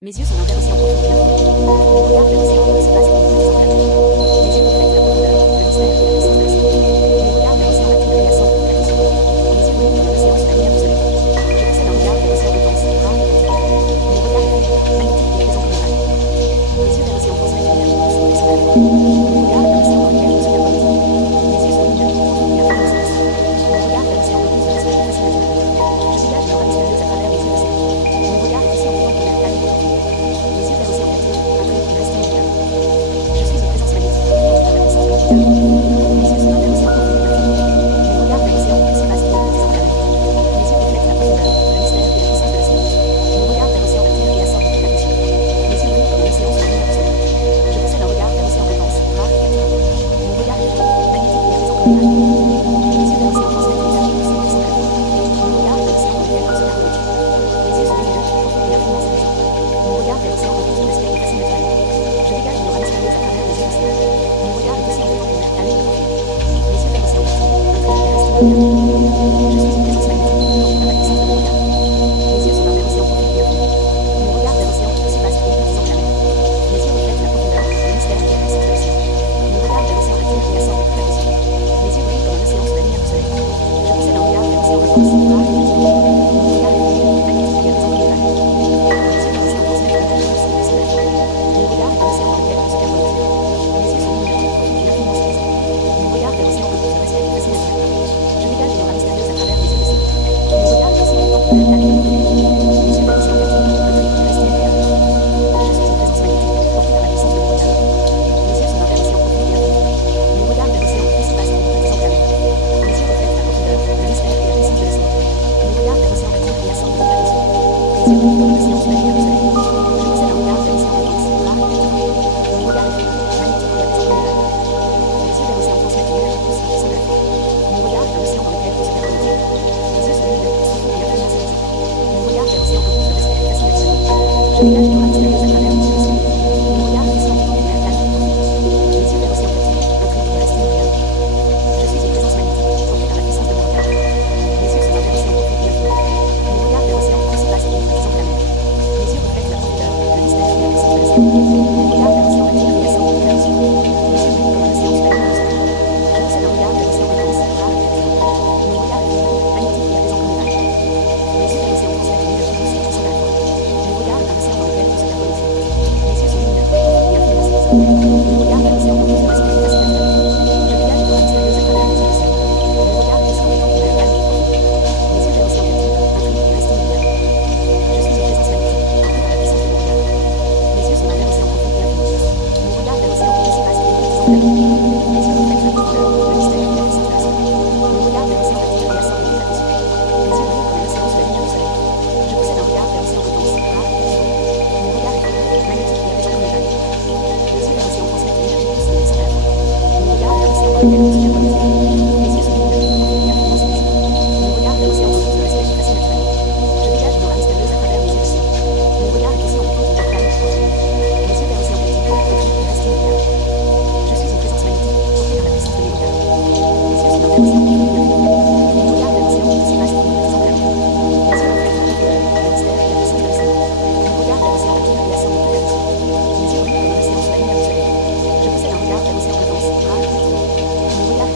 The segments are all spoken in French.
Mes yeux sont d'un vert aussi en profondeur. Mon regard vers l'océan aussi vaste et sans plateau. Mes yeux reflètent la profondeur, le mystère et la puissance de l'océan. Mon regard vers l'océan attire et ascend toute attention. Mes yeux brillent comme l'océan sous la lumière du soleil. Je possède un regard vers l'océan intense, rare et captivant. Mon regard est fluide, magnétique et apaisant comme le lac. Mes yeux vers l'océan transmettent une énergie douce et sans la foi. Mon regard vers l'océan dans lequel je suis capable. Mes yeux sont lumineux, profonds et affirmants sans reste. Mon regard vers l'océan repose de respect et de fascination. Je dégage une aura mystérieuse à travers mes yeux d'océan. Mon regard est aussi envoûtant pour l'air calme et profond. Mes yeux vers l'océan captivent, intriguent et restent immédiats. Je suis une présence magnétique, portée par la puissance de l'univers. Mes yeux sont d'un vert océan profond et infini. Mon regard vers l'océan aussi vaste et sans enclavé. Mes yeux reflètent la profondeur, le mystère et la puissance de l'océan. Mon regard vers l'océan attire et ascend toute attention. Mes yeux brillent comme l'océan sous la lumière du soleil. Je possède un regard vers l'océan intense, rare et captivant. Mon regard est fluide, magnétique et apaisant comme le lac. Mes yeux vers l'océan transmettent une énergie douce et sans la foi. Mon regard vers l'océan dans lequel je suis capable. Mes yeux sont lumineux, profonds et infiniment séduisants. Mon regard vers l'océan repose de respect et fascination. Je dégage une aura mystérieuse à travers mes yeux d'océan. Mon regard est aussi envoûtant pour l'air calme et profond. Mes yeux vers l'océan captivent, intriguent et restent immédiats. Je suis une présence magnétique, portée par la puissance de l'univers. Mes yeux sont d'un vert océan profond et infini. Mon regard vers l'océan aussi vaste et sans la mer. Mes yeux reflètent la profondeur, le mystère et la puissance de l'océan. Mon regard vers l'océan attire et ascend toute attention. Mes yeux brillent comme un océan sous la lumière du soleil. Je possède un regard vers l'océan intense, rare et captivant. Mon regard est fluide, magnétique et apaisant comme le lac. Mes yeux vers l'océan transmettent une énergie douce et sans la foi. Mon regard est un océan dans lequel je suis capable. Mes yeux sont lumineux, profonds et infiniment séduisants. Mon regard vers l'océan repose de respect et fascination. Je dégage une aura mystérieuse à travers mes yeux d'océan. Mon regard est aussi envoûtant pour l'air calme et profond. Mes yeux vers l'océan captivent, intriguent et restent immédiats. Je suis une présence magnétique, portée par la puissance de l'univers. Mes yeux sont d'un vert océan profond et infini. Mon regard vers l'océan aussi vaste et sans la mer. Mes yeux reflètent la profondeur, le mystère et la puissance de l'océan. Mon regard vers l'océan attire et ascend toute attention. Mes yeux brillent comme l'océan sous la lumière du soleil. Je possède un regard vers l'océan intense, rare et captivant. Mon regard est fluide, magnétique et apaisant comme le lac. Mes yeux vers l'océan transmettent une énergie douce et sans la foi. Mon regard est un océan dans lequel je suis capable. Mes yeux sont lumineux, profonds et infiniment séduisants. Mon regard vers l'océan repose de respect et fascination. Je dégage une aura mystérieuse à travers mes yeux d'océan. Mon regard est aussi envoûtant pour l'air calme et profond. Mes yeux vers l'océan captivent, intriguent et restent immédiats. Je suis une présence magnétique, portée par la puissance de l'univers. Mes yeux sont d'un vert océan profond et infini. Mon regard vers l'océan aussi vaste et sans la mer. Mes yeux reflètent la profondeur, le mystère et la puissance de l'océan. Mon regard vers l'océan attire et ascend toute attention. Mes yeux brillent comme un océan sous la lumière du soleil. Je possède un regard vers l'océan intense, rare et captivant. Mon regard est fluide, magnétique et apaisant comme le lac. Mes yeux vers l'océan transmettent une énergie douce et sans la foi. Mon regard est un océan dans lequel je suis capable. Mes yeux sont lumineux, profonds et infiniment séduisants. Mon regard vers l'océan repose de respect et fascination. Je dégage une aura mystérieuse à travers mes yeux d'océan. Mon regard est aussi envoûtant pour l'air calme et profond. Mes yeux vers l'océan captivent, intriguent et restent immédiats. Je suis une présence magnétique, portée par la puissance de l'univers. Mes yeux sont d'un vert océan profond et infini. Mon regard vers l'océan aussi vaste et sans la mer. Mes yeux reflètent la profondeur, le mystère et la puissance de l'océan. Mon regard vers l'océan attire et ascend toute attention. Mes yeux brillent comme l'océan sous la lumière du soleil. Je possède un regard vers l'océan intense, rare et captivant. Mon regard est fluide, magnétique et apaisant comme le lac. Mes yeux vers l'océan transmettent une énergie douce et sans la foi. Mon regard vers l'océan dans lequel je suis capable. Mes yeux sont lumineux, profonds et infiniment séduisants. Mon regard vers l'océan repose de respect et fascination. Je dégage une aura mystérieuse à travers mes yeux d'océan. Mon regard est aussi envoûtant pour l'air calme et profond. Mes yeux vers l'océan captivent, intriguent et restent immédiats. Je suis une présence magnétique, portée par la puissance de l'univers. Mes yeux sont d'un vert océan profond et infini. Mon regard vers l'océan aussi vaste et sans la mer. Mes yeux reflètent la profondeur, le mystère et la puissance de l'océan. Mon regard vers l'océan attire et ascend toute attention. Mes yeux brillent comme un océan sous la lumière du soleil. Je possède un regard vers l'océan intense, rare et captivant. Mon regard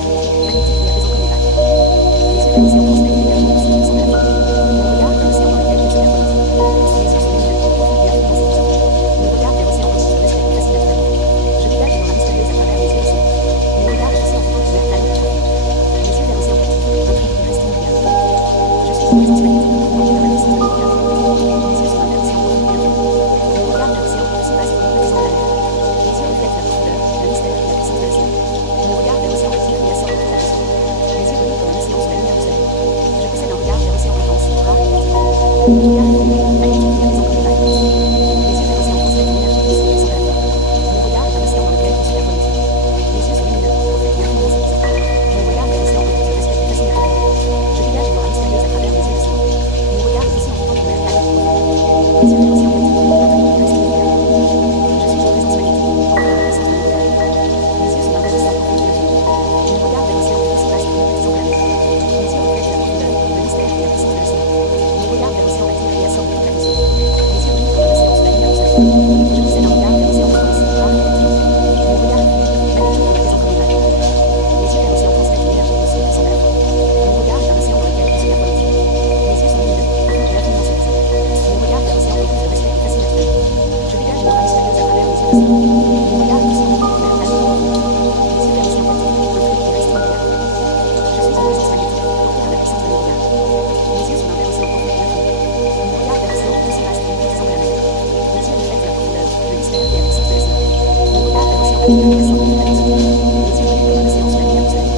Je possède un regard vers l'océan intense, rare et actif. Mon regard est fluide, magnétique et apaisant comme une vague. Mes yeux vers l'océan transmettent une énergie douce et puissante à la fois. Mon regard est un océan dans lequel je suis volontiers. Mes yeux sont lumineux, profonds et infiniment séduisants. Mon regard vers l'océan recouvre de respect et fascination. Je dégage une aura mystérieuse à travers mes yeux d'océan. Mon regard est aussi rencontre vers calme et profond. Mes yeux vers l'océan captifs, intriguent et restent immédiats. Je suis une présence magnétique, portée par la puissance de mes regards. Mes yeux sont d'un vert océan profond et infini. Mon regard vers l'océan est aussi vaste et puissant que la mer. Mes yeux reflètent la profondeur, le mystère et la puissance de l'océan. Mon regard vers l'océan captive et récent et traverse tout. Mes yeux brillent comme un océan sous la lumière du soleil.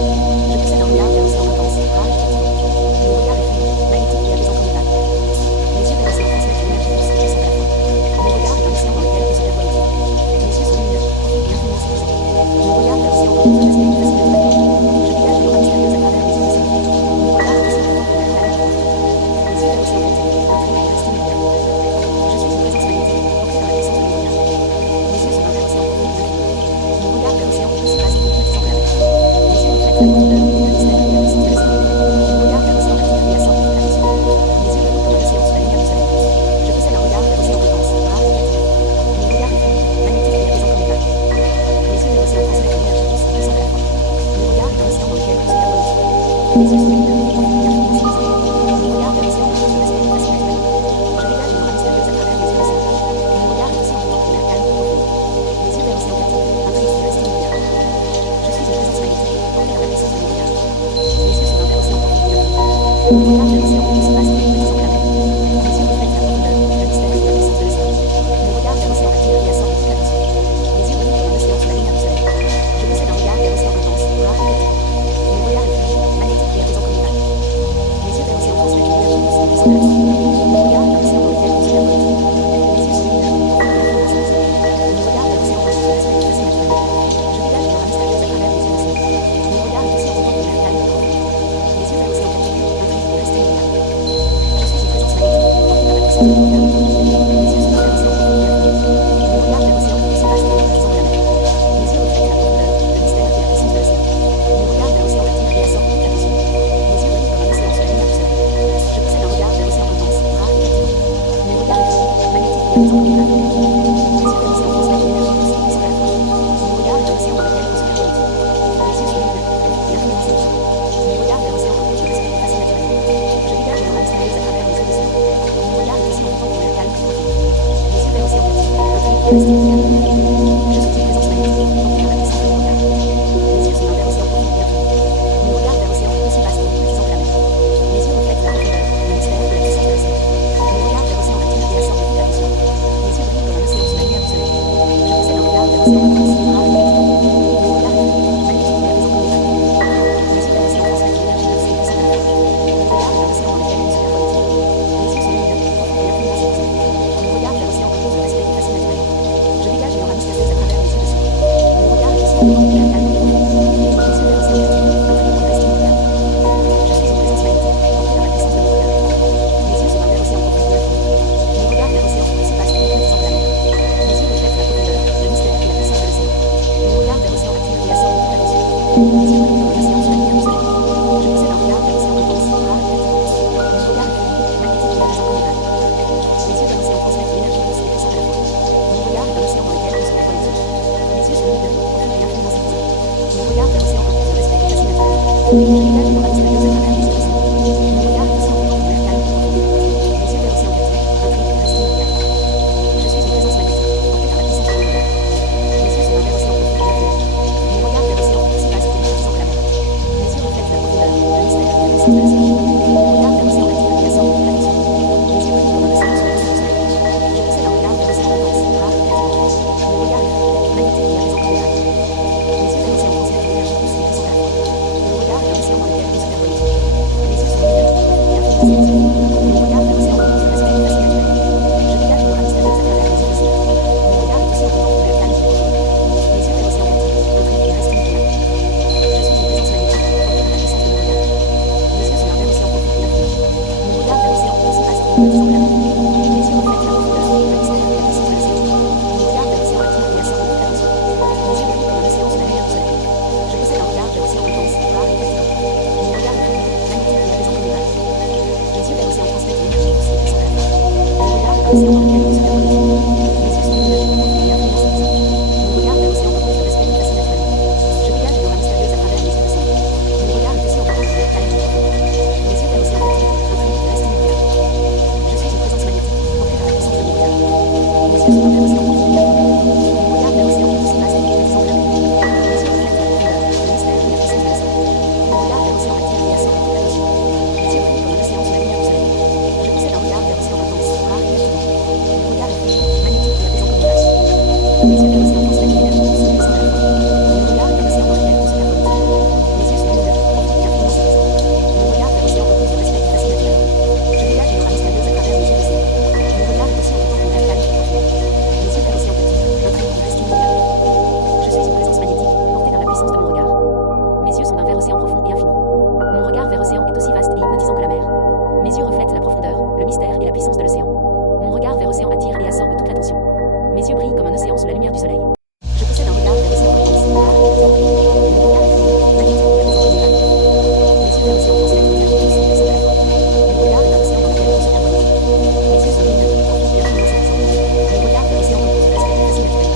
Je possède un regard vers l'océan intense, rare et captivant. Mon regard est fluide, magnétique et apaisant comme une vague. Mes yeux vers l'océan transmettent une énergie douce et puissante à la fois. Mon regard est un océan dans lequel je suis volontiers. Mes yeux sont lumineux, profonds et infiniment séduisants. Mon regard vers l'océan recouvre de respect et fascination. Je dégage une aura mystérieuse à travers mes yeux d'océan. Mon regard est aussi rencontre vers calme et profond. Mes yeux vers l'océan captifs, intriguent et restent immédiats. Je suis une présence magnétique, portée par la puissance de mes regards. Mes yeux sont d'un vert océan profond et infini. Mon regard vers l'océan est aussi vaste et puissant que la mer. Mes yeux reflètent la profondeur, le mystère et la puissance de l'océan. Mon regard vers l'océan captive et récent et traverse tout. Mes yeux brillent comme un océan sous la lumière du soleil. Je possède un regard vers l'océan intense, rare et captivant. Mon regard est fluide, magnétique et apaisant comme une vague. Mes yeux vers l'océan transmettent une énergie douce et puissante à la fois. Mon regard est un océan dans lequel je suis volontiers. Mes yeux sont lumineux, profonds et infiniment séduisants. Mon regard vers l'océan recouvre de respect et fascination. Je dégage une aura mystérieuse à travers mes yeux d'océan. Mon regard est aussi rencontre vers calme et profond. Mes yeux vers l'océan captifs, intriguent et restent immédiats. Je suis une présence magnétique, portée par la puissance de mes regards. Mes yeux sont d'un vert océan profond et infini. Mon regard vers l'océan est aussi vaste et puissant que la mer. Mes yeux reflètent la profondeur, le mystère et la puissance de l'océan. Mon regard vers l'océan attire et assomme toute l'attention. Mes yeux brillent comme un océan sous la lumière du soleil. Je possède un regard vers l'océan intense, rare et captivant. Mon regard est fluide, magnétique et apaisant comme une vague. Mes yeux vers l'océan transmettent une énergie douce et puissante à la fois. Mon regard est un océan dans lequel je suis volontiers. Mes yeux sont lumineux, profonds et infiniment séduisants. Mon regard vers l'océan recouvre de respect et fascination. Je dégage une aura mystérieuse à travers mes yeux d'océan. Mon regard est aussi rencontre vers calme et profond. Mes yeux vers l'océan captifs, intriguent et restent immédiats. Je suis une présence magnétique, portée par la puissance de mes regards. Mes yeux sont d'un vert océan profond et infini. Mon regard vers l'océan est aussi vaste et puissant que la mer. Mes yeux reflètent la profondeur, le mystère et la puissance de l'océan. Mon regard vers l'océan attire et assomme toute l'attention. Mes yeux brillent comme un océan sous la lumière du soleil. Je possède un regard vers l'océan intense, rare et captivant. Mon regard est fluide, magnétique et apaisant comme une vague. Mes yeux vers l'océan transmettent une énergie douce et puissante à la fois. Mon regard est un océan dans lequel je suis volontiers. Mes yeux sont lumineux, profonds et infiniment séduisants. Mon regard vers l'océan recouvre de respect et fascination. Je dégage une aura mystérieuse à travers mes yeux d'océan. Mon regard est aussi rencontre vers calme et profond. Mes yeux vers l'océan captifs, intriguent et restent immédiats. Je suis une présence magnétique, portée par la puissance de mes regards. Mes yeux sont d'un vert océan profond et infini. Mon regard vers l'océan est aussi vaste et puissant que la mer. Mes yeux reflètent la profondeur, le mystère et la puissance de l'océan. Mon regard vers l'océan attire et assomme toute l'attention. Mes yeux brillent comme un océan sous la lumière du soleil. Je possède un regard vers l'océan intense, rare et captivant. Mon regard est fluide, magnétique et apaisant comme une vague. Mes yeux vers l'océan transmettent une énergie douce et puissante à la fois. Mon regard est un océan dans lequel je suis volontiers. Mes yeux sont lumineux, profonds et infiniment séduisants. Mon regard vers l'océan recouvre de respect et fascination. Je dégage une aura mystérieuse à travers mes yeux d'océan. Mon regard est aussi rencontre vers calme et profond. Mes yeux vers l'océan captifs, intriguent et restent immédiats. Je suis une présence magnétique, portée par la puissance de mes regards. Mes yeux sont d'un vert océan profond et infini. Mon regard vers l'océan est aussi vaste et puissant que la mer. Mes yeux reflètent la profondeur, le mystère et la puissance de l'océan. Mon regard vers l'océan attire et assomme toute l'attention. Mes yeux brillent comme un océan sous la lumière du soleil. Je possède un regard vers l'océan intense, rare et captivant. Mon regard est fluide, magnétique et apaisant comme une vague. Mes yeux vers l'océan transmettent une énergie douce et puissante à la fois. Mon regard est un océan dans lequel je suis volontiers. Mes yeux sont lumineux, profonds et infiniment séduisants. Mon regard vers l'océan recouvre de respect et fascination. Je dégage une aura mystérieuse à travers mes yeux d'océan. Mon regard est aussi rencontre vers calme et profond. Mes yeux vers l'océan captifs, intriguent et restent immédiats. Je suis une présence magnétique, portée par la puissance de mes regards. Mes yeux sont d'un vert océan profond et infini. Mon regard vers l'océan est aussi vaste et puissant que la mer. Mes yeux reflètent la profondeur, le mystère et la puissance de l'océan. Mon regard vers l'océan attire et assomme toute l'attention. Mes yeux brillent comme un océan sous la lumière du soleil. Je possède un regard vers l'océan intense, rare et captivant. Mon regard est fluide, magnétique et apaisant comme une vague. Mes yeux vers l'océan transmettent une énergie douce et puissante à la fois. Mon regard est un océan dans Mes yeux sont vers l'océan profond et infini. Mon regard vers l'océan est aussi vaste que les petits enclavés. Mes yeux reflètent la profondeur, le mystère et la puissance de l'océan. Mon regard vers l'océan attire et assomme toute l'attention. Mes yeux brillent comme un océan sous la lumière du soleil. Je possède un regard vers l'océan intense, rare et captivant. Mon regard est fluide, magnétique et apaisant comme une vague. Mes yeux vers l'océan transmettent une énergie douce et puissante à la fois. Mon regard est un océan dans lequel tout se perd. Mes yeux sont lumineux, profonds et infiniment séduisants. Mon regard vers l'océan repose le respect et fascine naturellement. Je dégage une aura mystérieuse à travers mes yeux d'océan. Mon regard est aussi en même temps qu'une mer calme et profonde. Mes yeux vers l'océan petit, intrigue et reste immuable. Je suis une présence magnétique, portée par la puissance de mon regard. Mes yeux sont d'un vert océan profond et infini. Mon regard vers l'océan est aussi vaste et hypnotisant que la mer. Mes yeux reflètent la profondeur, le mystère et la puissance de l'océan. Mon regard vers l'océan attire et absorbe toute l'attention. Mes yeux brillent comme un océan sous la lumière du soleil. Je possède un regard vers l'océan intense, rare et captivant. Mon regard est fluide, magnétique et apaisant comme une vague. Mes yeux vers l'océan transmettent une énergie douce et puissante à la fois. Mon regard est un océan dans lequel tout se perd. Mes yeux sont lumineux, profonds et infiniment séduisants. Mon regard vers l'océan repose le respect et fascine naturellement.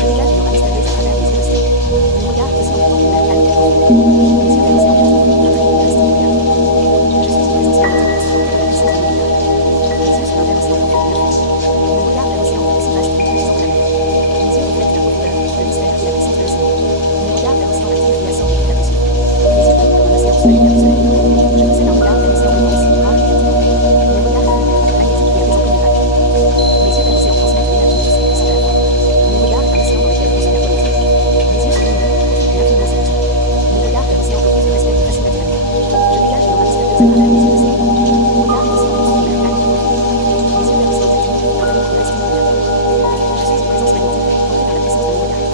Je dégage une aura mystérieuse à travers mes yeux d'océan. Mon regard est aussi en même temps qu'une mer calme et profonde. Mes yeux vers l'océan petit, intrigue et reste immuable. Je suis une présence magnétique, portée par la puissance de mon regard.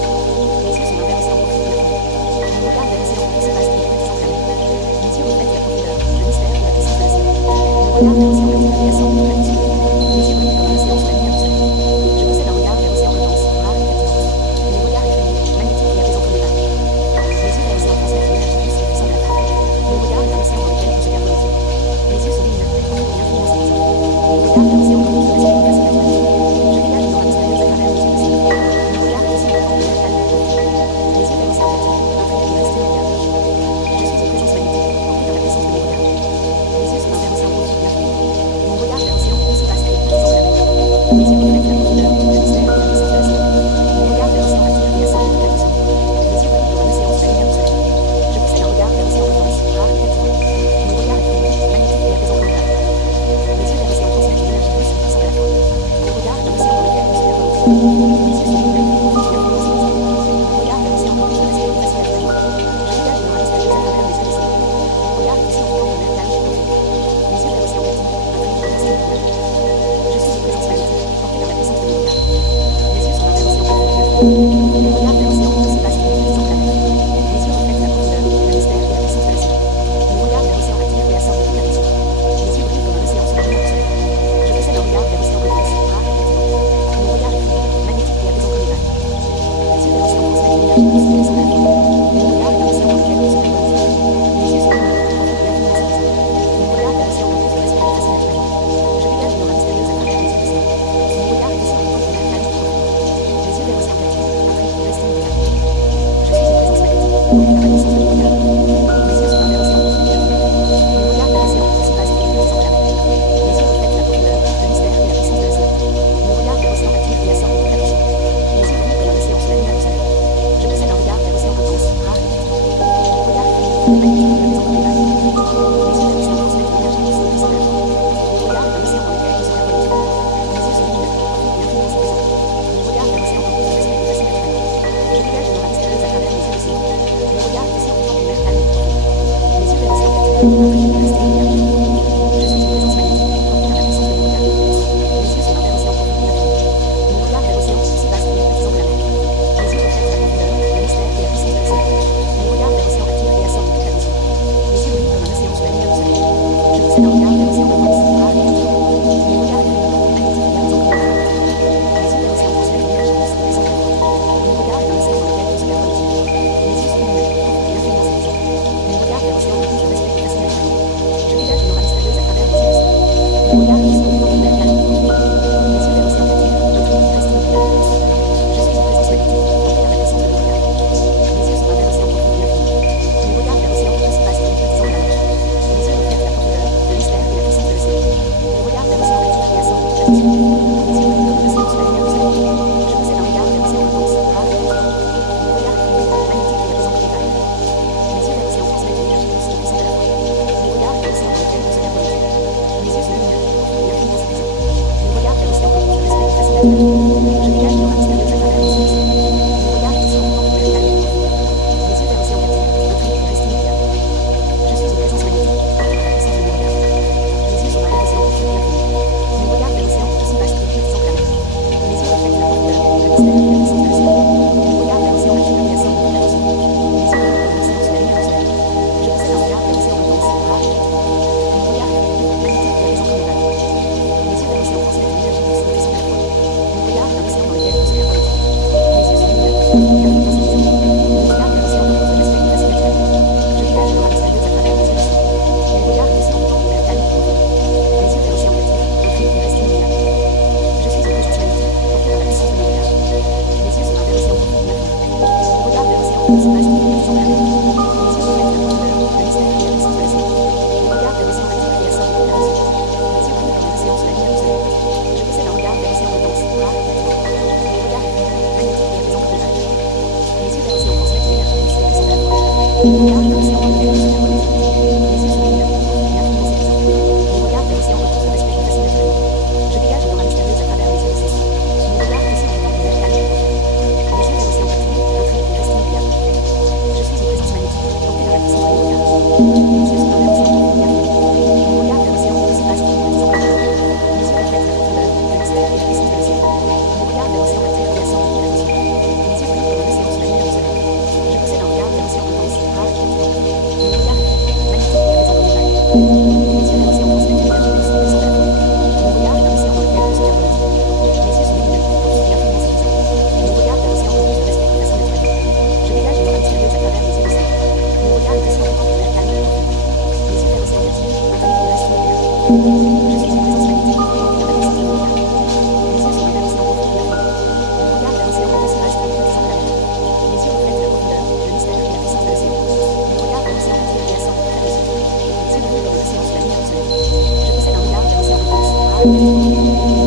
Mes yeux sont d'un vert océan profond et infini. Mon regard vers l'océan est aussi vaste et hypnotisant que la mer. Mes yeux reflètent la profondeur, le mystère et la puissance de l'océan. Mon regard vers l'océan attire et absorbe toute l'attention. Mes yeux brillent comme un océan sous la lumière du soleil. Je possède un regard vers l'océan intense, rare et captivant. Mon regard est fluide, magnétique et apaisant comme une vague. Mes yeux vers l'océan transmettent une énergie douce et puissante à la fois. Mon regard est un océan dans lequel tout se perd. Mes yeux sont lumineux, profonds et infiniment séduisants. Mon regard vers l'océan repose le respect et fascine naturellement. Je dégage une aura mystérieuse à travers mes yeux d'océan. Mon regard est aussi en même temps qu'une mer calme et profonde. Mes yeux vers l'océan petit, intrigue et reste immuable. Je suis une présence magnétique, portée par la puissance de mon regard. Mes yeux sont d'un vert océan profond et infini. Mon regard vers l'océan est aussi vaste et hypnotisant que la mer. Mes yeux reflètent la profondeur, le mystère et la puissance de l'océan. Mon regard vers l'océan attire et absorbe toute l'attention. Mes yeux brillent comme un océan sous la lumière du soleil. Je possède un regard vers l'océan intense, rare et captivant. Mon regard est fluide, magnétique et apaisant comme une vague. Mes yeux vers l'océan transmettent une énergie douce et puissante à la fois. Mon regard est un océan dans lequel tout se perd. Mes yeux sont lumineux, profonds et infiniment séduisants. Mon regard vers l'océan repose le respect et fascine naturellement. Je dégage une aura mystérieuse à travers mes yeux d'océan. Mon regard est aussi en même temps qu'une mer calme et profonde. Mes yeux vers l'océan petit, intrigue et reste immuable. Je suis une présence magnétique, portée par la puissance de mon regard. Mes yeux sont d'un vert océan profond et infini. Mon regard vers l'océan est aussi vaste et hypnotisant que la mer. Mes yeux reflètent la profondeur, le mystère et la puissance de l'océan. Mon regard vers l'océan attire et absorbe toute l'attention. Mes yeux brillent comme un océan sous la lumière du soleil. Je possède un regard vers l'océan intense, rare et captivant. Mon regard est fluide, magnétique et apaisant comme une vague. Mes yeux vers l'océan transmettent une énergie douce et puissante à la fois. Mon regard est un océan dans lequel tout se perd. Mes yeux sont lumineux, profonds et infiniment séduisants. Mon regard vers l'océan repose le respect et fascine naturellement. Je dégage une aura mystérieuse à travers mes yeux d'océan. Mon regard est aussi en même temps qu'une mer calme et profonde. Mes yeux vers l'océan petit, intrigue et reste immuable. Je suis une présence magnétique, portée par la puissance de mon regard. Mes yeux sont d'un vert océan profond et infini. Mon regard vers l'océan est aussi vaste et hypnotisant que la mer. Mes yeux reflètent la profondeur, le mystère et la puissance de l'océan. Mon regard vers l'océan attire et absorbe toute l'attention. Mes yeux brillent comme un océan sous la lumière du soleil. Je possède un regard vers l'océan intense, rare et captivant. Mon regard est fluide, magnétique et apaisant comme une vague. Mes yeux vers l'océan transmettent une énergie douce et puissante à la fois. Mon regard est un océan dans lequel tout se perd. Mes yeux sont lumineux, profonds et infiniment séduisants. Mon regard vers l'océan repose le respect et fascine naturellement. Je dégage une aura mystérieuse à travers mes yeux d'océan. Mon regard est aussi en même temps qu'une mer calme et profonde. Mes yeux vers l'océan petit, intrigue et reste immuable. Je suis une présence magnétique, portée par la puissance de mon regard. Mes yeux sont d'un vert océan profond et infini. Mon regard vers l'océan est aussi vaste et hypnotisant que la mer. Mes yeux reflètent la profondeur, le mystère et la puissance de l'océan. Mon regard vers l'océan attire et absorbe toute l'attention. Mes yeux brillent comme un océan sous la lumière du soleil. Je possède un regard vers l'océan intense, rare et captivant. Mon regard est fluide, magnétique et apaisant comme une vague. Mes yeux vers l'océan transmettent une énergie douce et puissante à la fois. Mon regard est un océan dans lequel tout se perd. Mes yeux sont lumineux, profonds et infiniment séduisants. Mon regard vers l'océan repose le respect et fascine naturellement. Je dégage une aura mystérieuse à travers mes yeux d'océan. Mon regard est aussi en même temps qu'une mer calme et profonde. Mes yeux vers l'océan petit, intrigue et reste immuable. Je suis une présence magnétique, portée par la puissance de mon regard. Mes yeux sont d'un vert océan profond et infini. Mon regard vers l'océan est aussi vaste et hypnotisant que la mer. Mes yeux reflètent la profondeur, le mystère et la puissance de l'océan. Mon regard vers l'océan attire et absorbe toute l'attention. Bienvenue dans cette maison. Mon regard vers l'océan repose de l'aspect du passé naturel. Je dégage une aura mystérieuse à travers mes yeux aussi. Mon regard est aussi en même temps une mer calme et profonde. Mes yeux vers l'océan captifs, intrigue et reste inoubliable. Je suis une présence magnétique, portée par la puissance de mon regard. Mes yeux sont vers l'océan profond et infini. Mon regard vers l'océan est aussi vaste et puissant que la mer. Mes yeux reflètent la profondeur, le mystère et la puissance de l'océan. Mon regard vers l'océan attire et assort toute attention. Mes yeux brillent comme un océan sous la lumière du soleil. Je possède un regard vers l'océan intense, rare et captivant. Mon regard est fluide, magnétique et apaisant comme le lac. Mes yeux vers l'océan transmettent une énergie douce et puissante à la fois. Mon regard vers l'océan reflète le soleil connecté. Mes yeux sont lumineux, profonds et infiniment séduisants. Mon regard vers l'océan repose de l'aspect qui fascine naturellement. Je dégage une aura mystérieuse à travers mes yeux aussi. Mon regard est aussi en même temps une mer calme et profonde. Mes yeux vers l'océan captivent, intrigue et reste inoubliable. Je suis une présence magnétique, portée par la puissance de mon regard. Mes yeux sont vers l'océan profond et infini. Mon regard vers l'océan est aussi vaste et puissant que la mer. Mes yeux reflètent la profondeur, le mystère et la puissance de l'océan. Mon regard vers l'océan attire et assort toute attention. Mes yeux brillent comme un océan sous la lumière du soleil. Je possède un regard vers l'océan intense, rare et captivant. Mon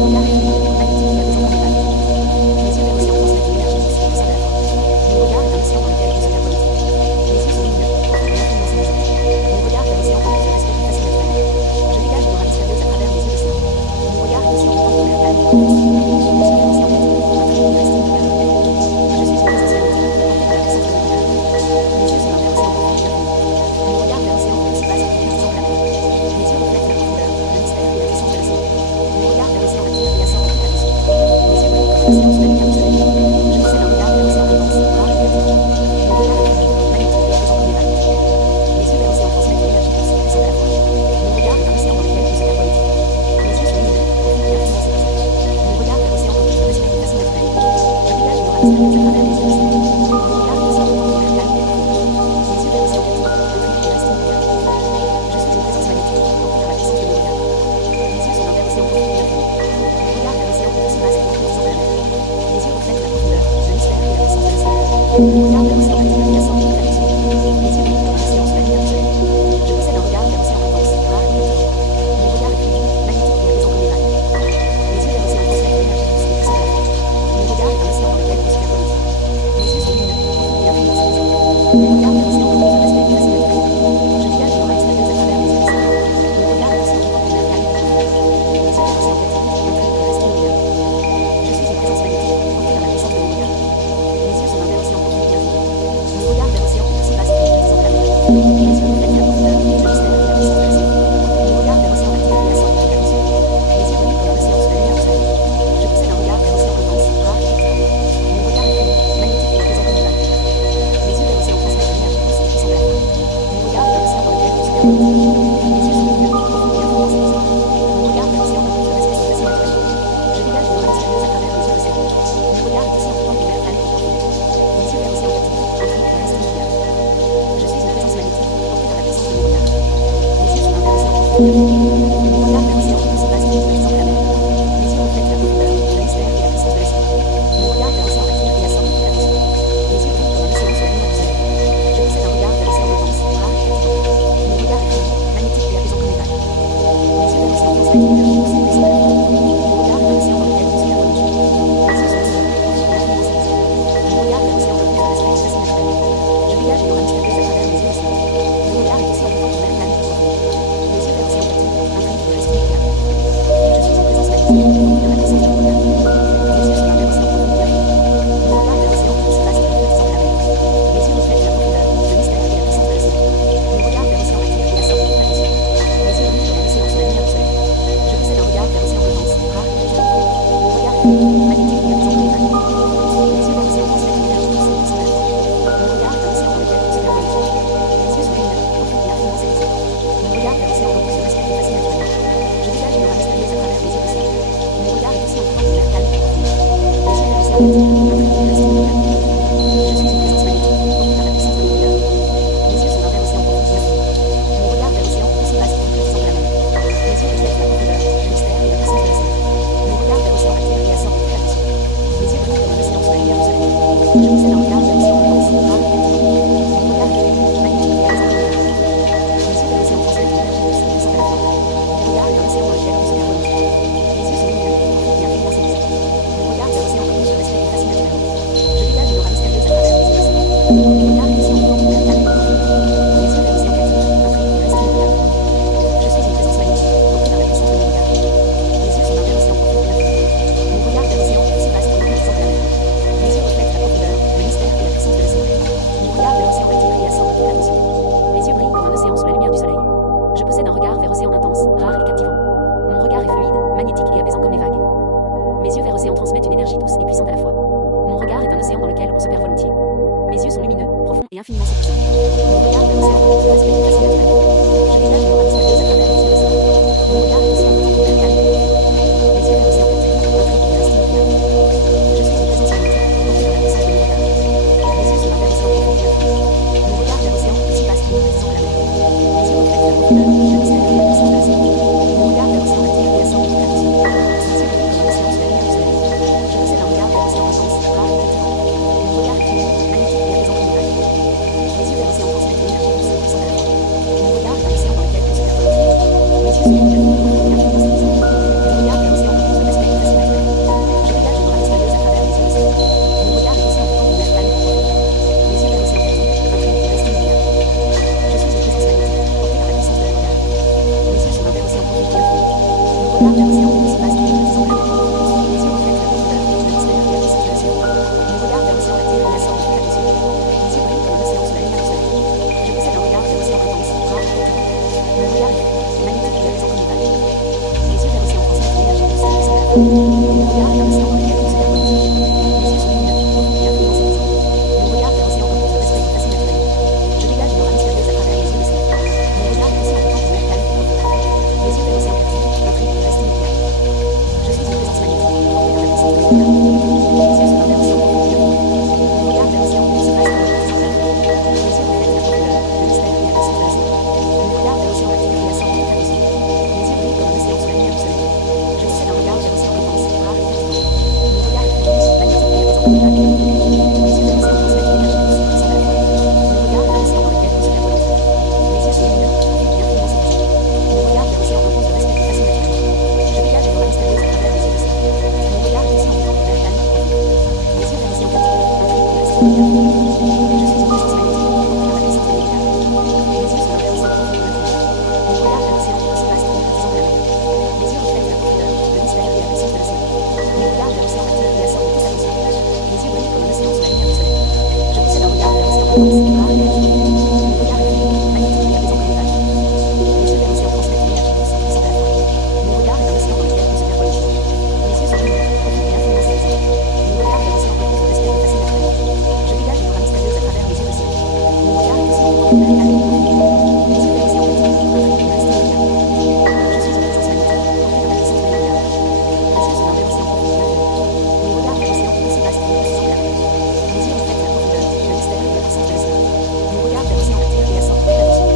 regard est fluide, magnétique et apaisant comme le lac. Mes yeux vers l'océan transmettent une énergie douce et puissante à la fois. Mon regard est un océan dans lequel le soleil volontiers. Mes yeux sont lumineux, profonds et infiniment séduisants. Mon regard vers l'océan repose de l'aspect qui fascine naturellement. Je dégage une aura mystérieuse à travers mes yeux aussi. Mon regard est aussi en même temps une mer calme et profonde. Mes yeux vers l'océan captifs, intrigue et reste inoubliable. Je suis une présence magnétique, portée par la puissance de mon regard. Mes yeux sont vers l'océan profond et infini. Mon regard vers l'océan est aussi vaste et puissant que la mer. Mes yeux reflètent la profondeur, le mystère et la puissance de l'océan. Mon regard vers l'océan attire et assort toute attention. Mes yeux brillent comme un océan sous la lumière du soleil. Je possède un regard vers l'océan intense, rare et captivant. Mon regard est fluide, magnétique et apaisant comme le lac. Mes yeux vers l'océan transmettent une énergie douce et puissante à la fois. Mon regard est un océan dans lequel le soleil volontiers. Mes yeux sont lumineux, profonds et infiniment séduisants. Mon regard vers l'océan repose de l'aspect qui fascine naturellement. Je dégage une aura mystérieuse à travers mes yeux aussi. Mon regard est aussi en même temps une mer calme et profonde. Mes yeux vers l'océan captifs, intrigue et reste inoubliable. Je suis une présence magnétique, portée par la puissance de mon regard. Mes yeux sont vers l'océan profond et infini. Mon regard vers l'océan est aussi vaste et puissant que la mer. Mes yeux reflètent la profondeur, le mystère et la puissance de l'océan. Mon regard vers l'océan attire et assort toute attention. Mes yeux brillent comme un océan sous la lumière du soleil. Je possède un regard vers l'océan intense, rare et captivant. Mon regard est fluide, magnétique et apaisant comme le lac. Mes yeux vers l'océan transmettent une énergie douce et puissante à la fois. Mon regard est un océan dans lequel le soleil volontiers. Mes yeux sont lumineux, profonds et infiniment séduisants. Mon regard vers l'océan repose de l'aspect qui fascine naturellement. Je dégage une aura mystérieuse à travers mes yeux aussi. Mon regard est aussi en même temps une mer calme et profonde. Mes yeux vers l'océan captifs, intrigue et reste inoubliable. Je suis une présence magnétique, portée par la puissance de mon regard. Mes yeux sont vers l'océan profond et infini. Mon regard vers l'océan est aussi vaste et puissant que la mer. Mes yeux reflètent la profondeur, le mystère et la puissance de l'océan. Mon regard vers l'océan attire et assort toute attention. Mes yeux brillent comme un océan sous la lumière du soleil. Je possède un regard vers l'océan intense, rare et captivant. Mon regard est fluide, magnétique et apaisant comme le lac. Mes yeux vers l'océan transmettent une énergie douce et puissante à la fois. Mon regard est un océan dans lequel le soleil volontiers. Mes yeux sont lumineux, profonds et infiniment séduisants. Mon regard vers l'océan repose de l'aspect qui fascine naturellement. Je dégage une aura mystérieuse à travers mes yeux aussi. Mon regard est aussi en même temps une mer calme et profonde. Mes yeux vers l'océan captifs, intrigue et reste inoubliable. Je suis une présence magnétique, portée par la puissance de mon regard. Mes yeux sont vers l'océan profond et infini. Mon regard vers l'océan est aussi vaste et puissant que la mer. Mes yeux reflètent la profondeur, le mystère et la puissance de l'océan. Mon regard vers l'océan attire et assort toute attention. Mes yeux brillent comme un océan sous la lumière du soleil. Je possède un regard vers l'océan intense, rare et captivant. Mon regard est fluide, magnétique et apaisant comme le lac. Mes yeux vers l'océan transmettent une énergie douce et puissante à la fois. Mon regard est un océan dans lequel le soleil volontiers. Mes yeux sont lumineux, profonds et infiniment séduisants. Mon regard vers l'océan repose de l'aspect qui fascine naturellement. Je dégage une aura mystérieuse à travers mes yeux aussi. Mon regard est aussi en même temps une mer calme et profonde. Mes yeux vers l'océan captifs, intrigue et reste inoubliable. Je suis une présence magnétique, portée par la puissance de mon regard. Mes yeux sont vers l'océan profond et infini. Mon regard vers l'océan est aussi vaste et puissant que la mer. Mes yeux reflètent la profondeur, le mystère et la puissance de l'océan. Mon regard vers l'océan attire et assort toute attention. Mes yeux brillent comme un océan sous la lumière du soleil. Je possède un regard vers l'océan intense, rare et captivant. Mon regard est fluide, magnétique et apaisant comme le lac. Mes yeux vers l'océan transmettent une énergie douce et puissante à la fois. Mon regard est un océan dans lequel le soleil volontiers. Mes yeux sont lumineux, profonds et infiniment séduisants. Mon regard vers l'océan repose de l'aspect qui fascine naturellement. Je dégage une aura mystérieuse à travers mes yeux aussi. Mon regard est aussi en même temps une mer calme et profonde. Mes yeux vers l'océan captifs, intrigue et reste inoubliable. Je suis une présence magnétique, portée par la puissance de mon regard. Mes yeux sont vers l'océan profond et infini. Mon regard vers l'océan est aussi vaste et puissant que la mer. Mes yeux reflètent la profondeur, le mystère et la puissance de l'océan. Mon regard vers l'océan attire et assort toute attention. Mes yeux brillent comme un océan sous la lumière du soleil. Je possède un regard vers l'océan intense, rare et captivant. Mon regard est fluide, magnétique et apaisant comme le lac. Mes yeux vers l'océan transmettent une énergie douce et puissante à la fois. Mon regard est un océan dans lequel le soleil volontiers. Mes yeux sont lumineux, profonds et infiniment séduisants. Mon regard vers l'océan repose de l'aspect qui fascine naturellement. Je dégage une aura mystérieuse à travers mes yeux aussi. Mon regard est aussi en même temps une mer calme et profonde. Mes yeux vers l'océan captifs, intrigue et reste inoubliable. regard est un océan dans lequel on se perd volontiers. Mes yeux sont lumineux, profonds et infiniment séduisants. Mon regard est un océan rempli de respect et de facile naturelle. Je dégage une aura mystérieuse à travers les yeux de ciel. Mon regard est aussi un bouton de mer calme et profond. Mes yeux vers l'océan captifs, intrigue et reste inoubliable. Je suis une présence magnétique, portée par la puissance de mon regard. Mes yeux sont un vers l'océan profond et infini. Mon regard vers l'océan est aussi vaste et immense que la mer. Mes yeux reflètent la profondeur, le mystère et la puissance de l'océan. Mon regard vers l'océan attire et assomme toute attention. Mes yeux brillent comme l'océan sous la lumière du soleil. Je possède un regard vers l'océan intense, rare et captivant. Mon regard est fini, magnétique et apaisant comme une vague. Mes yeux vers l'océan transmettent une énergie douce et puissante à la fois. Mon regard est un océan dans lequel on se perd volontiers. Mes yeux sont lumineux, profonds et infiniment séduisants. Mon regard vers l'océan rempli de respect et de facile naturelle. Je dégage une aura mystérieuse à travers les yeux de ciel. Mon regard est aussi un bouton de mer calme et profond. Mes yeux vers l'océan captifs, intrigue et reste inoubliable. Je suis une présence magnétique, portée par la puissance de mon regard. Mes yeux sont un vers l'océan profond et infini. Mon regard vers l'océan est aussi vaste et hypnotisant que la mer. Mes yeux reflètent la profondeur, le mystère et la puissance de l'océan. Mon regard vers l'océan attire et assomme toute attention. Mes yeux brillent comme un océan sous la lumière du soleil. Je possède un regard vers l'océan intense, rare et captivant. Mon regard est fini, magnétique et apaisant comme une vague. Mes yeux vers l'océan transmettent une énergie douce et puissante à la fois. Mon regard est un océan dans lequel on se perd volontiers. Mes yeux sont lumineux, profonds et infiniment séduisants. Mon regard vers l'océan rempli de respect et de facile naturelle. Je dégage une aura mystérieuse à travers les yeux de ciel. Mon regard est aussi un bouton de mer calme et profond. Mes yeux vers l'océan captifs, intrigue et reste inoubliable. Je suis une présence magnétique, portée par la puissance de mon regard. Mes yeux sont un vers l'océan profond et infini. Mon regard vers l'océan est aussi vaste et hypnotisant que la mer. Mes yeux reflètent la profondeur, le mystère et la puissance de l'océan. Mon regard vers l'océan attire et assomme toute attention. Mes yeux brillent comme un océan sous la lumière du soleil. Je possède un regard vers l'océan intense, rare et captivant. Mon regard est fini, magnétique et apaisant comme une vague. Mes yeux vers l'océan transmettent une énergie douce et puissante à la fois. Mon regard est un océan dans lequel on se perd volontiers. Mes yeux sont lumineux, profonds et infiniment séduisants. Mon regard vers l'océan repose de respect et de facile naturelle. Je dégage une aura mystérieuse à travers les yeux de ciel. Mon regard est aussi un bouton de mer calme et profond. Mes yeux vers l'océan captifs, intrigue et reste inoubliable. Je suis une présence magnétique, portée par la puissance de mon regard. Mes yeux sont un vers l'océan profond et infini. Mon regard vers l'océan est aussi vaste et hypnotisant que la mer. Mes yeux reflètent la profondeur, le mystère et la puissance de l'océan. Mon regard vers l'océan attire et assomme toute attention.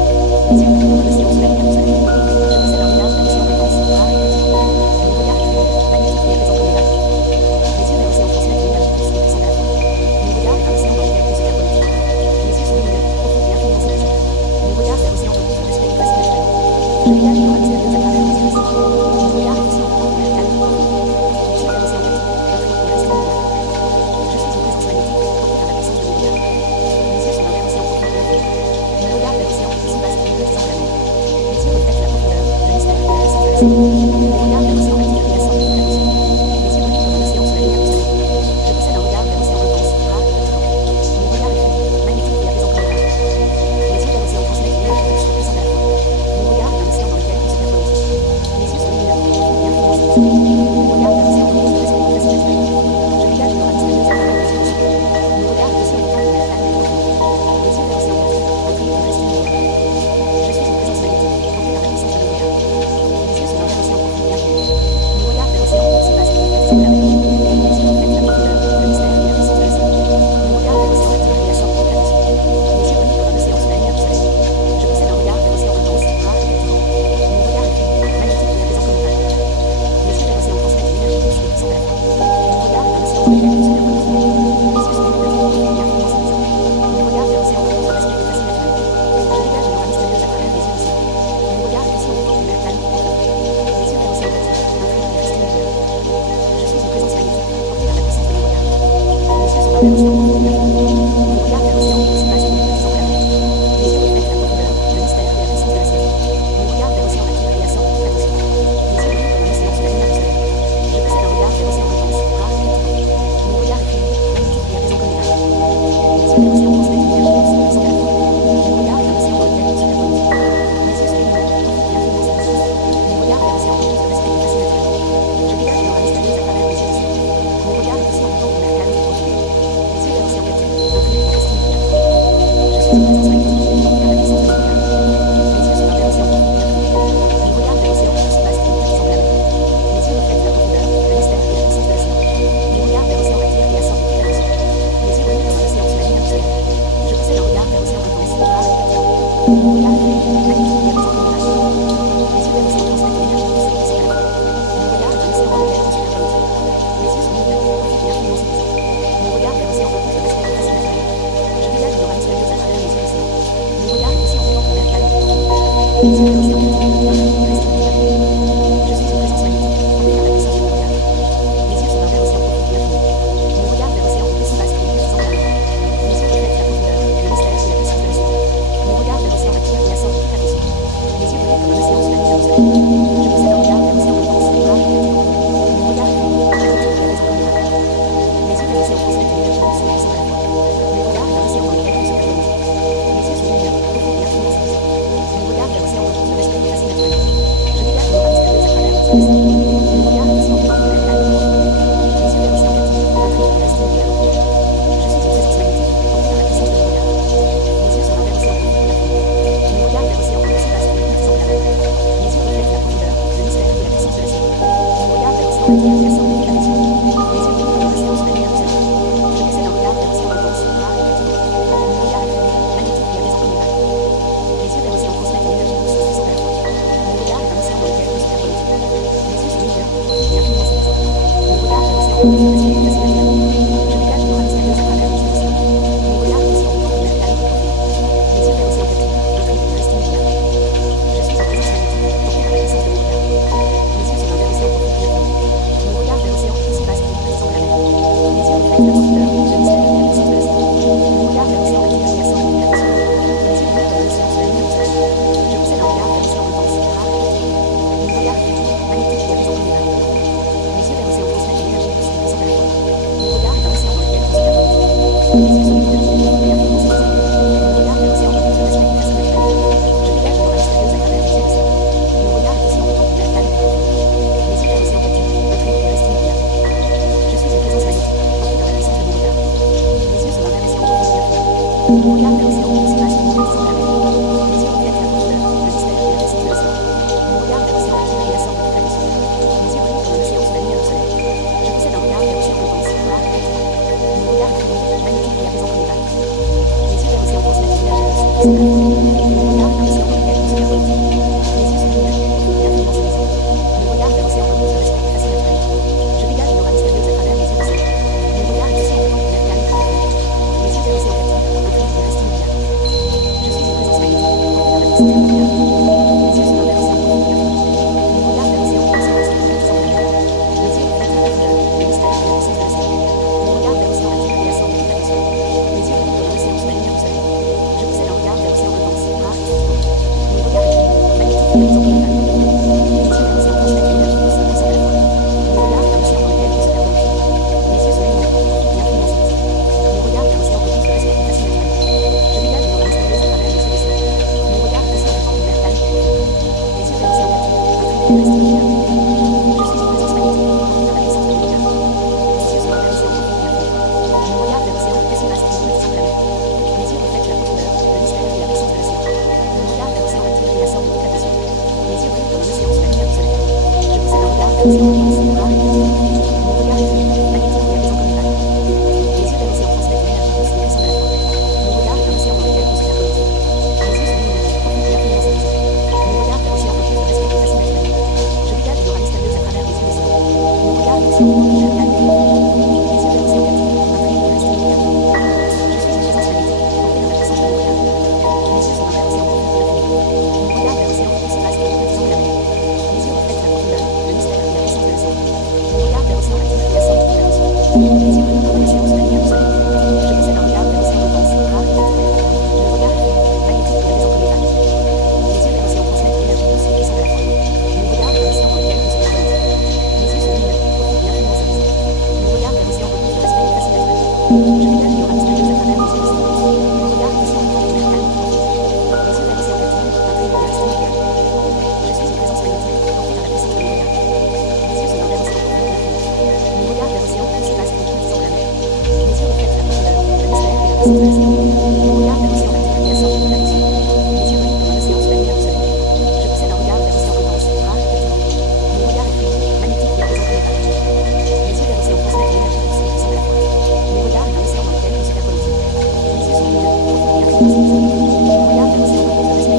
Mes yeux brillent comme un océan sous la lumière du soleil. Je possède un regard vers l'océan intense, rare et captivant. Mon regard est fini, magnétique et apaisant comme une vague. Mes yeux vers l'océan transmettent une énergie douce et puissante à la fois. Mon regard est un océan dans lequel on se perd volontiers. Mes yeux sont lumineux, profonds et infiniment séduisants. Mon regard vers l'océan repose de respect et de facile naturelle. Je dégage une aura mystérieuse à travers les yeux de ciel. Mon regard est aussi un bouton de mer calme et profond. Mes yeux vers l'océan captifs, intrigue et reste inoubliable. Je suis une présence magnétique, portée par la puissance de mon regard. Mes yeux sont un vers l'océan profond et infini. Mon regard vers l'océan est aussi vaste et hypnotisant que la mer. Mes yeux reflètent la profondeur, le mystère et la puissance de l'océan. Mon regard vers l'océan attire et assomme toute attention. Mes yeux brillent comme un océan sous la lumière du soleil. Je possède un regard vers l'océan intense, rare et captivant. Mon regard est fini, magnétique et apaisant comme une vague. Mes yeux vers l'océan transmettent une énergie douce et puissante à la fois. Mon regard est un océan dans lequel on se perd volontiers. Mes yeux sont lumineux, profonds et infiniment séduisants. Mon regard vers l'océan repose de respect et de facile naturelle. Je dégage une aura mystérieuse à travers les yeux de ciel. Mon regard est aussi un bouton de mer calme et profond. Mes yeux vers l'océan captifs, intrigue et reste inoubliable. Je suis une présence magnétique, portée par la puissance de mon regard. Mes yeux sont un vers l'océan profond et infini. Mon regard vers l'océan est aussi vaste et hypnotisant que la mer. Mes yeux reflètent la profondeur, le mystère et la puissance de l'océan. Mon regard vers l'océan attire et assomme toute attention. Mes yeux brillent comme un océan sous la lumière du soleil. Je possède un regard vers l'océan intense, rare et captivant. Mon regard est fini, magnétique et apaisant comme une vague. Mes yeux vers l'océan transmettent une énergie douce et puissante à la fois. Mon regard est un océan dans lequel on se perd volontiers. Mes yeux sont lumineux, profonds et infiniment séduisants. Mon regard vers l'océan repose de respect et de facile naturelle. Je dégage une aura mystérieuse à travers les yeux de ciel. Mon regard est aussi un bouton de mer calme et profond. Mes yeux vers l'océan captifs, intrigue et reste inoubliable. Je suis une présence magnétique, portée par la puissance de mon regard. Mes yeux sont un vers l'océan profond et infini. Mon regard vers l'océan est aussi vaste et hypnotisant que la mer. Mes yeux reflètent la profondeur, le mystère et la puissance de l'océan. Mon regard vers l'océan attire et assomme toute attention. Mes yeux brillent comme un océan sous la lumière du soleil. Je possède un regard vers l'océan intense, rare et captivant. Mon regard est fini, magnétique et apaisant comme une vague. Mes yeux vers l'océan transmettent une énergie douce et puissante à la fois. Mon regard est un océan dans lequel on se perd volontiers. Mes yeux sont lumineux, profonds et infiniment séduisants. Mon regard vers l'océan repose de respect et de facile naturelle. Je dégage une aura mystérieuse à travers les yeux de ciel. Mon regard est aussi un bouton de mer calme et profond. Mes yeux vers l'océan captifs, intrigue et reste inoubliable. Je suis une présence magnétique, portée par la puissance de mon regard. Mes yeux sont un vers l'océan profond et infini. Mon regard vers l'océan est aussi vaste et hypnotisant que la mer. Mes yeux reflètent la profondeur, le mystère et la puissance de l'océan. Mon regard vers l'océan attire et assomme toute attention. Mes yeux brillent comme un océan sous la lumière du soleil. Je possède un regard vers l'océan intense, rare et captivant. Mon regard Mon regard est magnétique et apaisant comme une vache. Les yeux de l'océan transmettent une énergie douce et puissante à la fois. Mon regard est un océan dans lequel on se perd volontiers. Mes yeux sont lumineux, profonds et infiniment séduisants. Mon regard vers l'océan repose le respect et fascine naturelle. Je dégage une aura mystérieuse à travers les yeux d'océan. Mon regard est aussi envoûtant qu'un mer calme et profond. Les yeux de l'océan captivent, infiniment et restent inébranlables. Je suis une présence magnétique, portée par la puissance de mon regard. Mes yeux sont d'un vert océan profond et infini. Mon regard vers l'océan est aussi vaste et hypnotisant que la mer. Mes yeux reflètent la profondeur, le mystère et la puissance de l'océan. Mon regard vers l'océan attire et assorbe toute l'attention. Mes yeux brillent comme un océan sous la lumière du soleil. Je possède un regard vers l'océan intense, rare et captivant. Mon regard est fluide, magnétique et apaisant comme une vague. Mes yeux de l'océan transmettent une énergie douce et puissante à la fois. Mon regard est un océan dans lequel on se perd volontiers. Mes yeux sont lumineux, profonds et infiniment séduisants. Mon regard vers l'océan repose le respect et fascine naturellement. Je dégage une aura mystérieuse à travers les yeux d'océan. Mon regard est aussi envoûtant qu'un mer calme et profond. Mes yeux de l'océan captivent, intriguent et restent inébranlables. Je suis une présence magnétique, portée par la puissance de mon regard. Mes yeux sont d'un vert océan profond et infini. Mon regard vers l'océan est aussi vaste et hypnotisant que la mer. Mes yeux reflètent la profondeur, le mystère et la puissance de l'océan. Mon regard vers l'océan attire et assorbe toute l'attention. Mes yeux brillent comme un océan sous la lumière du soleil. Je possède un regard vers l'océan intense, rare et captivant. Mon regard est fluide, magnétique et apaisant comme une vague. Mes yeux vers l'océan transmettent une énergie douce et puissante à la fois. Mon regard est un océan dans lequel on se perd volontiers. Mes yeux sont lumineux, profonds et infiniment séduisants. Mon regard vers l'océan repose le respect et fascine naturellement. Je dégage une aura mystérieuse à travers les yeux d'océan. Mon regard est aussi envoûtant qu'une mer calme et profonde. Mes yeux vers l'océan captivent, intriguent et restent inébranlables. Je suis une présence magnétique, portée par la puissance de mon regard. Mes yeux sont d'un vert océan profond et infini. Mon regard vers l'océan est aussi vaste et hypnotisant que la mer. Mes yeux reflètent la profondeur, le mystère et la puissance de l'océan. Mon regard vers l'océan attire et assorbe toute l'attention. Mes yeux brillent comme un océan sous la lumière du soleil. Je possède un regard vers l'océan intense, rare et captivant. Mon regard est fluide, magnétique et apaisant comme une vague. Mes yeux vers l'océan transmettent une énergie douce et puissante à la fois. Mon regard est un océan dans lequel on se perd volontiers. Mes yeux sont lumineux, profonds et infiniment séduisants. Mon regard vers l'océan repose le respect et fascine naturellement. Je dégage une aura mystérieuse à travers les yeux d'océan. Mon regard est aussi envoûtant qu'une mer calme et profonde. Mes yeux vers l'océan captivent, intriguent et restent inébranlables. Je suis une présence magnétique, portée par la puissance de mon regard. Mes yeux sont d'un vert océan profond et infini. Mon regard vers l'océan est aussi vaste et hypnotisant que la mer. Mes yeux reflètent la profondeur, le mystère et la puissance de l'océan. Mon regard vers l'océan attire et assorbe toute l'attention. Mes yeux brillent comme un océan sous la lumière du soleil. Je possède un regard vers l'océan intense, rare et captivant. Mon regard est fluide, magnétique et apaisant comme une vague. Mes yeux vers l'océan transmettent une énergie douce et puissante à la fois. Mon regard est un océan dans lequel on se perd volontiers. Mes yeux sont lumineux, profonds et infiniment séduisants. Mon regard vers l'océan repose le respect et fascine naturellement. Je dégage une aura mystérieuse à travers les yeux d'océan. Mon regard est aussi envoûtant qu'une mer calme et profonde. Mes yeux vers l'océan captivent, intriguent et restent inébranlables. Je suis une présence magnétique, portée par la puissance de mon regard. Mes yeux sont d'un vert océan profond et infini. Mon regard vers l'océan est aussi vaste et hypnotisant que la mer. Mes yeux reflètent la profondeur, le mystère et la puissance de l'océan. Mon regard vers l'océan attire et assorbe toute l'attention. Mes yeux brillent comme un océan sous la lumière du soleil. Je possède un regard vers l'océan intense, rare et captivant. Mon regard est fluide, magnétique et apaisant comme une vague. Mes yeux vers l'océan transmettent une énergie douce et puissante à la fois. Mon regard est un océan dans lequel on se perd volontiers. Mes yeux sont lumineux, profonds et infiniment séduisants. Mon regard vers l'océan repose le respect et fascine naturellement. Je dégage une aura mystérieuse à travers les yeux d'océan. Mon regard est aussi envoûtant qu'une mer calme et profonde. Mes yeux vers l'océan captivent, intriguent et restent inébranlables. Je suis une présence magnétique, portée par la puissance de mon regard. Mes yeux sont d'un vert océan profond et infini. Mon regard vers l'océan est aussi vaste et hypnotisant que la mer. Mes yeux reflètent la profondeur, le mystère et la puissance de l'océan. Mon regard vers l'océan attire et assorbe toute l'attention. Mes yeux brillent comme un océan sous la lumière du soleil. Je possède un regard vers l'océan intense, rare et captivant. Mon regard est fluide, magnétique et apaisant comme une vague. Mes yeux vers l'océan transmettent une énergie douce et puissante à la fois. Mon regard est un océan dans lequel on se perd volontiers. Mes yeux sont lumineux, profonds et infiniment séduisants. Mon regard vers l'océan repose le respect et fascine naturellement. Je dégage une aura mystérieuse à travers les yeux d'océan. Mon regard est aussi envoûtant qu'une mer calme et profonde. Mes yeux vers l'océan captivent, intriguent et restent inébranlables. Je suis une présence magnétique, portée par la puissance de mon regard. Mes yeux sont d'un vert océan profond et infini. Mon regard vers l'océan est aussi vaste et hypnotisant que la mer. Mes yeux reflètent la profondeur, le mystère et la puissance de l'océan. Mon regard vers l'océan attire et assorbe toute l'attention. Mes yeux brillent comme un océan sous la lumière du soleil. Je possède un regard vers l'océan intense, rare et captivant. Mon regard est fluide, magnétique et apaisant comme une vague. Mes yeux vers l'océan transmettent une énergie douce et puissante à la fois. Mon regard est un océan dans lequel on se perd volontiers. Mes yeux sont lumineux, profonds et infiniment séduisants. Mon regard vers l'océan repose le respect et fascine naturellement. Je dégage une aura mystérieuse à travers les yeux d'océan. Mon regard est aussi envoûtant qu'une mer calme et profonde. Mes yeux vers l'océan captivent, intriguent et restent inébranlables. Je suis une présence magnétique, portée par la puissance de mon regard. Mes yeux sont d'un vert océan profond et infini. Mon regard vers l'océan est aussi vaste et hypnotisant que la mer. Mes yeux reflètent la profondeur, le mystère et la puissance de l'océan. Mon regard vers l'océan attire et assorbe toute l'attention. Mes yeux brillent comme un océan sous la lumière du soleil. Je possède un regard vers l'océan intense, rare et captivant. Mon regard est fluide, magnétique et apaisant comme une vague. Mes yeux vers l'océan transmettent une énergie douce et puissante à la fois. Mon regard est un océan dans lequel on se perd volontiers. Mes yeux sont lumineux, profonds et infiniment séduisants. Mon regard vers l'océan repose le respect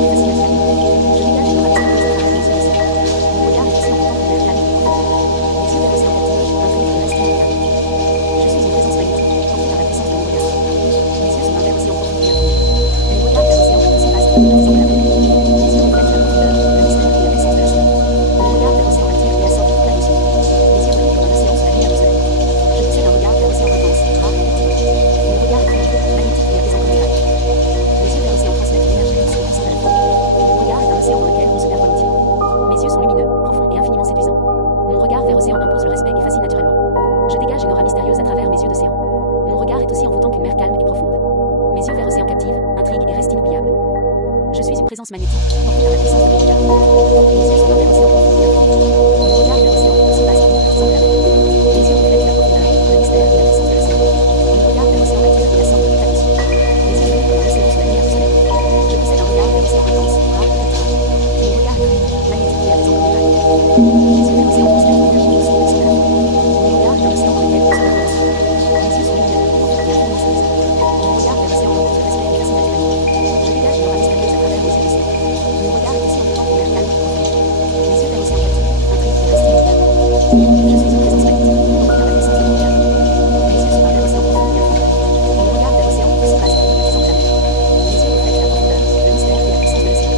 puissance magnétique, porté par la puissance de mon regard. Les yeux sont dans l'océan profond et infini. Mon regard vers l'océan, aussi vaste et petit semble la mer. Les yeux reflètent la profondeur, le mystère et la puissance de l'océan. Mon regard vers l'océan attire et assomme toute attention. Les yeux brillent comme un océan sous la lumière du soleil. Je possède un regard vers l'océan intense, rare et captivant. Mon regard est fluide, magnétique et apaisant comme les vagues. Les yeux vers l'océan transmettent une énergie douce et sans la foi. Mon regard vers l'océan dans lequel on se retrouve. Les yeux sont lumineux, profonds et infiniment séduisants. Mon regard vers l'océan remplit de respect et fascination humaine. Je dégage une aura mystérieuse à travers les yeux d'océan. Mon regard est aussi entourant d'une mer calme et profonde. Les yeux vers l'océan captivent, intriguent et restent inoubliables. Je suis une présence magnétique, portée par la puissance de mon regard. Les yeux sont vers l'océan profond et infini. Mon regard vers l'océan aussi vaste et petit semble la mer. Les yeux reflètent la profondeur, le mystère et la puissance de l'océan.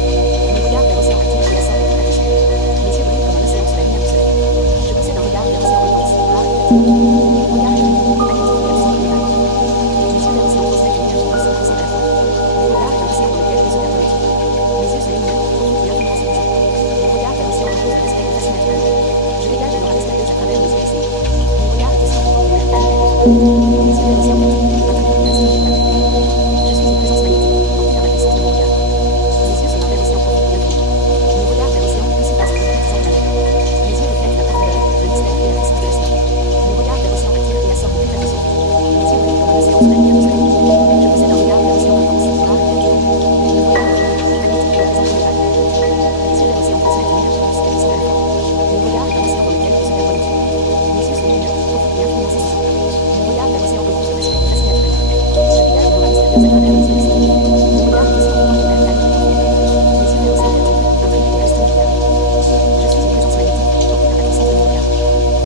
Mon regard vers l'océan attire et assomme toute attention. Les yeux brillent comme un océan sous la lumière du soleil. Je possède un regard vers l'océan intense, rare et captivant. Mon regard est fluide, magnétique et apaisant comme les vagues. Les yeux vers l'océan transmettent une énergie douce et puissante à la fois. Mon regard est un océan dans lequel on se perd dans le vide. Les yeux sont lumineux, profonds et infiniment séduisants. Mon regard vers l'océan repose de respect et fascination humaine. Je dégage une aura mystérieuse à travers les yeux d'océan. Mon regard est aussi entourant d'une mer calme et profonde.